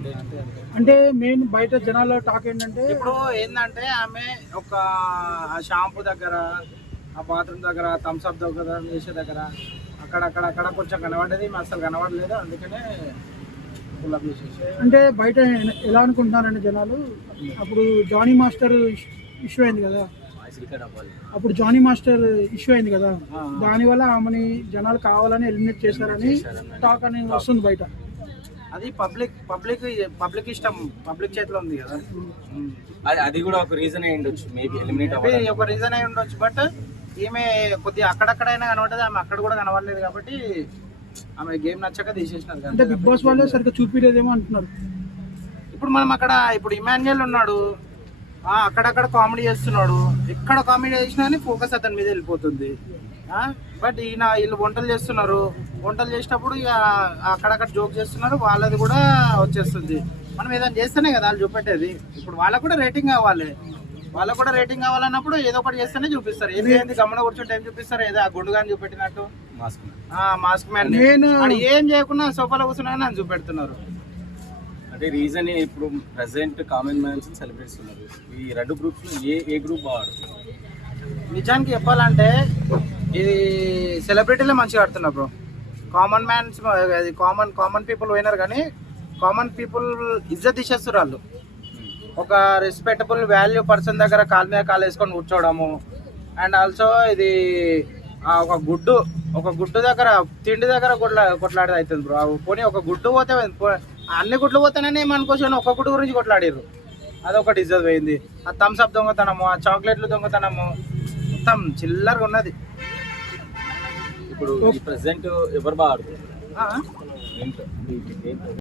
అంటే మెయిన్ బయట జనాల టాక్ ఏంటంటే ఇప్పుడు ఏంటంటే ఆమె ఒక షాంపూ దగ్గర, ఆ బాత్రూమ్ దగ్గర, థమ్స్అప్ దగ్గర, చేసే దగ్గర అక్కడ కొంచెం కనబడేది, అసలు కనబడలేదు. అందుకనే పుల్లప్ చేసేసి. అంటే బయట ఎలా అనుకుంటున్నారంటే జనాలు, అప్పుడు జానీ మాస్టర్ ఇష్యూ అయింది కదా, అప్పుడు జానీ మాస్టర్ ఇష్యూ అయింది కదా, దానివల్ల ఆమెని జనాలు కావాలని ఎలిమినేట్ చేశారని టాక్ అని వస్తుంది బయట. అది పబ్లిక్ ఇష్టం, పబ్లిక్ చేతిలో ఉంది కదా. అది కూడా ఒక రీజన్ అయి ఉండొచ్చు, మేబీ ఎలిమినేట్ అవ్వడానికి ఒక రీజన్ అయి ఉండొచ్చు. బట్ ఈమె కొద్దిగా అక్కడక్కడైనా కనబడ్డది, ఆమె అక్కడ కూడా కనబడలేదు కాబట్టి ఆమె గేమ్ నచ్చక తీసేసినారు. అంటే బిగ్ బాస్ వాళ్ళే సరిగ్గా చూపిలేదేమో అంటున్నారు. ఇప్పుడు మనం అక్కడ ఇప్పుడు ఇమాన్యుయల్ ఉన్నాడు, అక్కడక్కడ కామెడీ చేస్తున్నాడు, ఎక్కడ కామెడీ చేసినా అని ఫోకస్ అతని మీద వెళ్ళిపోతుంది. బట్ వీళ్ళు వంటలు చేస్తున్నారు, వంటలు చేసేటప్పుడు ఇక అక్కడక్కడ జోక్ చేస్తున్నారు, వాళ్ళది కూడా వచ్చేస్తుంది. మనం ఏదైనా చేస్తేనే కదా వాళ్ళు చూపెట్టేది. ఇప్పుడు వాళ్ళకు కూడా రేటింగ్ కావాలి, కావాలన్నప్పుడు ఏదో ఒకటి చేస్తేనే చూపిస్తారు. ఏంది గమన కూర్చొని టైం చూపిస్తారు, ఏదో ఆ గుండుగాని చూపెట్టినట్టు మాస్క్ మ్యాన్ ఏం చేయకుండా సోఫాలో కూర్చున్నా అని చూపెడుతున్నారు. అంటే రీజన్ ఇప్పుడు ప్రెసెంట్ కామన్ మ్యాన్స్ సెలబ్రేట్స్ ఉన్నారు. ఈ రెండు గ్రూప్స్ ఏ గ్రూప్ బాగా నిజానికి చెప్పాలంటే ఇది సెలబ్రిటీలే మంచిగా ఆడుతున్నారు బ్రో. కామన్ మ్యాన్స్ అది కామన్ పీపుల్ పోయినారు, కానీ కామన్ పీపుల్ ఇజ్జత్ తీసేస్తారు వాళ్ళు. ఒక రెస్పెక్టబుల్ వాల్యూ పర్సన్ దగ్గర కాలు మీద కాలు వేసుకొని కూర్చోవడము. అండ్ ఆల్సో ఇది ఒక గుడ్డు దగ్గర తిండి దగ్గర కొట్లాడేది అవుతుంది బ్రో. పోనీ ఒక గుడ్డు పోతే అన్ని గుడ్లు పోతేనే ఏమనుకోవచ్చు, ఒక గుడ్డు గురించి కొట్లాడారు, అదొకటి ఇజ్జత్ పోయింది. ఆ థమ్స్అప్ దొంగతనము, ఆ చాక్లెట్లు దొంగతనము, మొత్తం చిల్లరగా ఉన్నది. ఇప్పుడు ప్రెసెంట్ ఎవరు బాగా ఆడుతున్నారు?